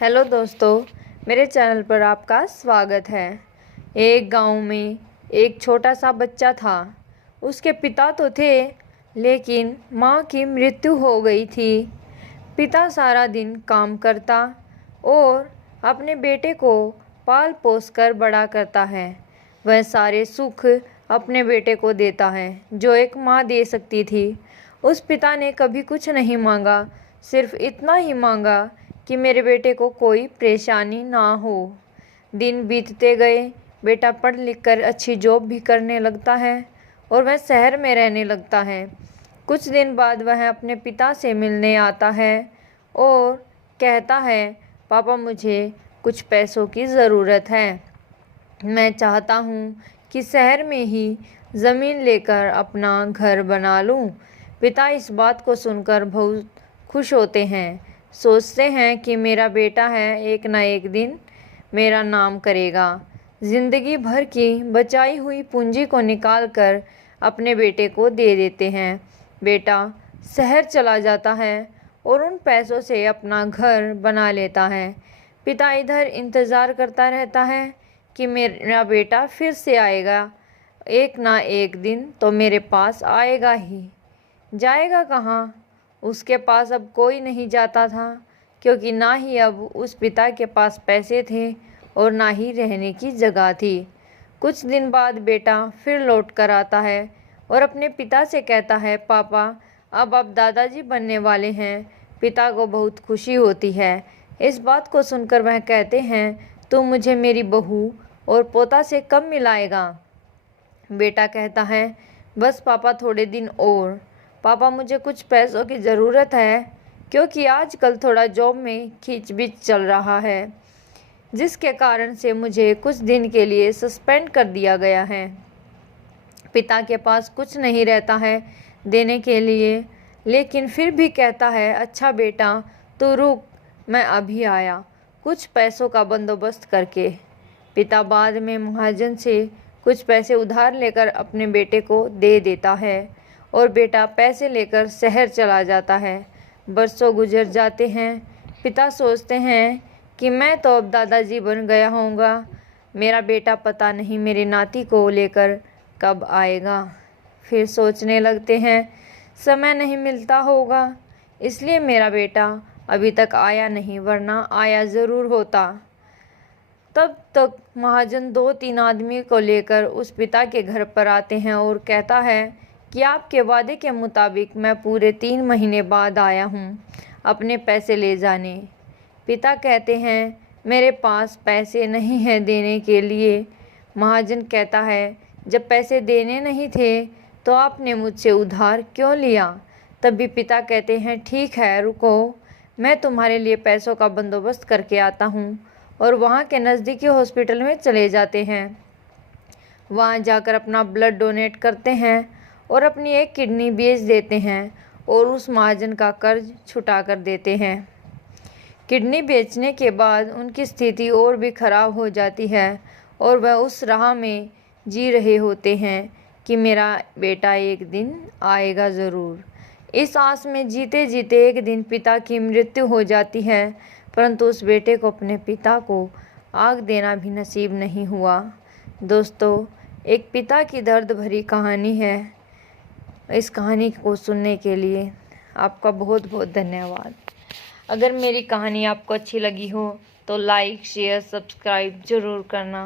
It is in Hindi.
हेलो दोस्तों, मेरे चैनल पर आपका स्वागत है। एक गांव में एक छोटा सा बच्चा था। उसके पिता तो थे, लेकिन माँ की मृत्यु हो गई थी। पिता सारा दिन काम करता और अपने बेटे को पाल पोस कर बड़ा करता है। वह सारे सुख अपने बेटे को देता है जो एक माँ दे सकती थी। उस पिता ने कभी कुछ नहीं मांगा, सिर्फ इतना ही मांगा कि मेरे बेटे को कोई परेशानी ना हो। दिन बीतते गए, बेटा पढ़ लिख कर अच्छी जॉब भी करने लगता है और वह शहर में रहने लगता है। कुछ दिन बाद वह अपने पिता से मिलने आता है और कहता है, पापा मुझे कुछ पैसों की ज़रूरत है। मैं चाहता हूँ कि शहर में ही ज़मीन लेकर अपना घर बना लूँ। पिता इस बात को सुनकर बहुत खुश होते हैं। सोचते हैं कि मेरा बेटा है, एक ना एक दिन मेरा नाम करेगा। ज़िंदगी भर की बचाई हुई पूंजी को निकाल कर अपने बेटे को दे देते हैं। बेटा शहर चला जाता है और उन पैसों से अपना घर बना लेता है। पिता इधर इंतज़ार करता रहता है कि मेरा बेटा फिर से आएगा, एक ना एक दिन तो मेरे पास आएगा ही। जाएगा कहाँ? उसके पास अब कोई नहीं जाता था, क्योंकि ना ही अब उस पिता के पास पैसे थे और ना ही रहने की जगह थी। कुछ दिन बाद बेटा फिर लौट कर आता है और अपने पिता से कहता है, पापा अब आप दादाजी बनने वाले हैं। पिता को बहुत खुशी होती है। इस बात को सुनकर वह कहते हैं, तू मुझे मेरी बहू और पोता से कब मिलाएगा? बेटा कहता है, बस पापा थोड़े दिन और। पापा मुझे कुछ पैसों की ज़रूरत है, क्योंकि आजकल थोड़ा जॉब में खींचबीच चल रहा है, जिसके कारण से मुझे कुछ दिन के लिए सस्पेंड कर दिया गया है। पिता के पास कुछ नहीं रहता है देने के लिए, लेकिन फिर भी कहता है, अच्छा बेटा तू रुक, मैं अभी आया कुछ पैसों का बंदोबस्त करके। पिता बाद में महाजन से कुछ पैसे उधार लेकर अपने बेटे को दे देता है और बेटा पैसे लेकर शहर चला जाता है। बरसों गुजर जाते हैं। पिता सोचते हैं कि मैं तो अब दादाजी बन गया होऊंगा। मेरा बेटा पता नहीं मेरे नाती को लेकर कब आएगा। फिर सोचने लगते हैं, समय नहीं मिलता होगा, इसलिए मेरा बेटा अभी तक आया नहीं, वरना आया ज़रूर होता। तब तक महाजन 2-3 आदमी को लेकर उस पिता के घर पर आते हैं और कहता है कि आपके वादे के मुताबिक मैं पूरे 3 महीने बाद आया हूँ अपने पैसे ले जाने। पिता कहते हैं, मेरे पास पैसे नहीं हैं देने के लिए। महाजन कहता है, जब पैसे देने नहीं थे तो आपने मुझसे उधार क्यों लिया? तभी पिता कहते हैं, ठीक है रुको, मैं तुम्हारे लिए पैसों का बंदोबस्त करके आता हूँ। और वहाँ के नज़दीकी हॉस्पिटल में चले जाते हैं। वहाँ जाकर अपना ब्लड डोनेट करते हैं और अपनी एक किडनी बेच देते हैं और उस महाजन का कर्ज छुटा कर देते हैं। किडनी बेचने के बाद उनकी स्थिति और भी ख़राब हो जाती है और वह उस राह में जी रहे होते हैं कि मेरा बेटा एक दिन आएगा ज़रूर। इस आस में जीते जीते एक दिन पिता की मृत्यु हो जाती है, परंतु उस बेटे को अपने पिता को आग देना भी नसीब नहीं हुआ। दोस्तों, एक पिता की दर्द भरी कहानी है। इस कहानी को सुनने के लिए आपका बहुत बहुत धन्यवाद। अगर मेरी कहानी आपको अच्छी लगी हो तो लाइक शेयर सब्सक्राइब ज़रूर करना।